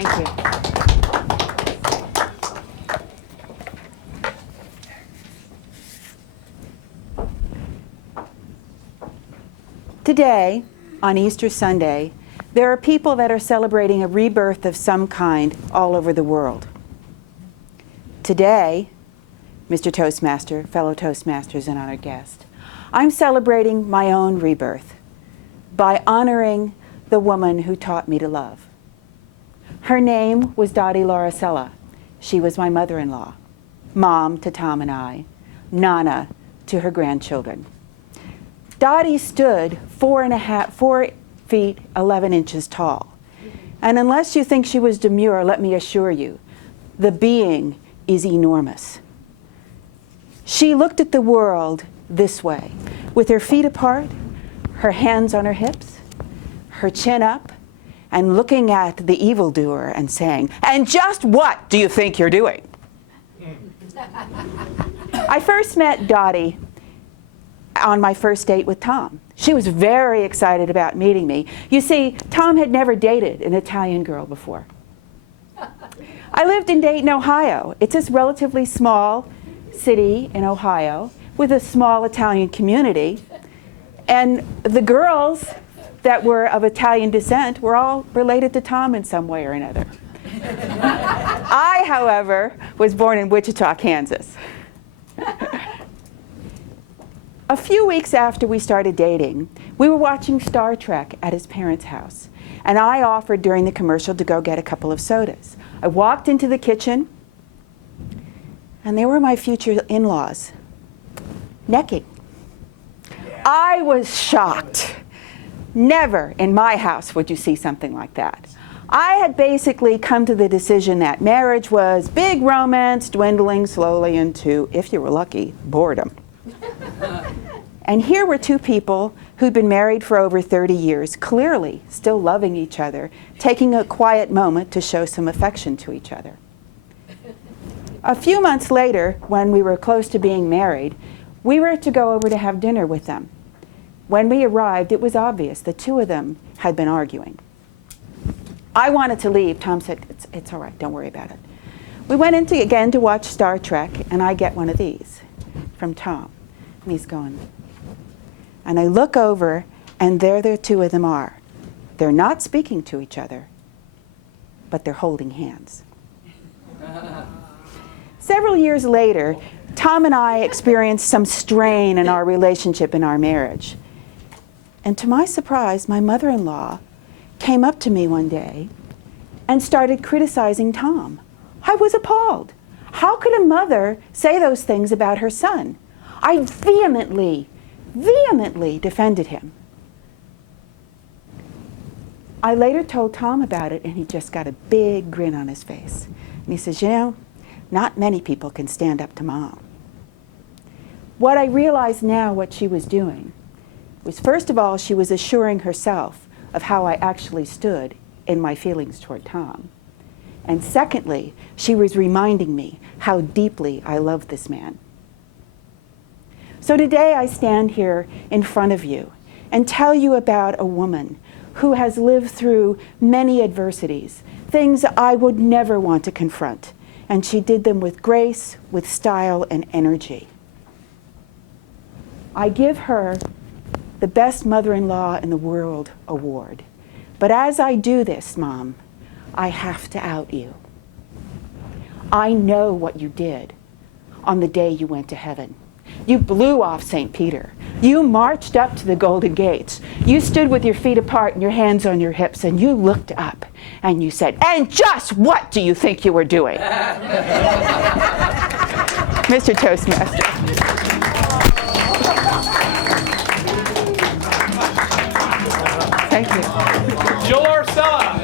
Thank you. Today, on Easter Sunday, there are people that are celebrating a rebirth of some kind all over the world. Today, Mr. Toastmaster, fellow Toastmasters and honored guest, I'm celebrating my own rebirth by honoring the woman who taught me to love. Her name was Dottie Lauricella. She was my mother-in-law, mom to Tom and I, Nana to her grandchildren. Dottie stood 4 feet 11 inches tall. And unless you think she was demure, let me assure you, the being is enormous. She looked at the world this way, with her feet apart, her hands on her hips, her chin up, and looking at the evildoer and saying, "And just what do you think you're doing?" I first met Dottie on my first date with Tom. She was very excited about meeting me. You see, Tom had never dated an Italian girl before. I lived in Dayton, Ohio. It's this relatively small city in Ohio with a small Italian community. And the girls that were of Italian descent were all related to Tom in some way or another. I, however, was born in Wichita, Kansas. A few weeks after we started dating, we were watching Star Trek at his parents' house, and I offered during the commercial to go get a couple of sodas. I walked into the kitchen, and there were my future in-laws, necking. I was shocked. Never in my house would you see something like that. I had basically come to the decision that marriage was big romance dwindling slowly into, if you were lucky, boredom. And here were two people who'd been married for over 30 years, clearly still loving each other, taking a quiet moment to show some affection to each other. A few months later, when we were close to being married, we were to go over to have dinner with them. When we arrived, it was obvious the two of them had been arguing. I wanted to leave. Tom said, it's all right, don't worry about it. We went in again to watch Star Trek, and I get one of these from Tom. And he's going, and I look over, and there the two of them are. They're not speaking to each other, but they're holding hands. Several years later, Tom and I experienced some strain in our relationship, in our marriage. And to my surprise, my mother-in-law came up to me one day and started criticizing Tom. I was appalled. How could a mother say those things about her son? I vehemently defended him. I later told Tom about it, and he just got a big grin on his face. And he says, you know, not many people can stand up to Mom. What I realize now what she was doing was, first of all, she was assuring herself of how I actually stood in my feelings toward Tom. And secondly, she was reminding me how deeply I love this man. So today I stand here in front of you and tell you about a woman who has lived through many adversities, things I would never want to confront, and she did them with grace, with style, and energy. I give her the Best Mother-in-Law in the World award. But as I do this, Mom, I have to out you. I know what you did on the day you went to heaven. You blew off St. Peter. You marched up to the Golden Gates. You stood with your feet apart and your hands on your hips, and you looked up and you said, "And just what do you think you were doing?" Mr. Toastmaster. Thank you. Lauricella.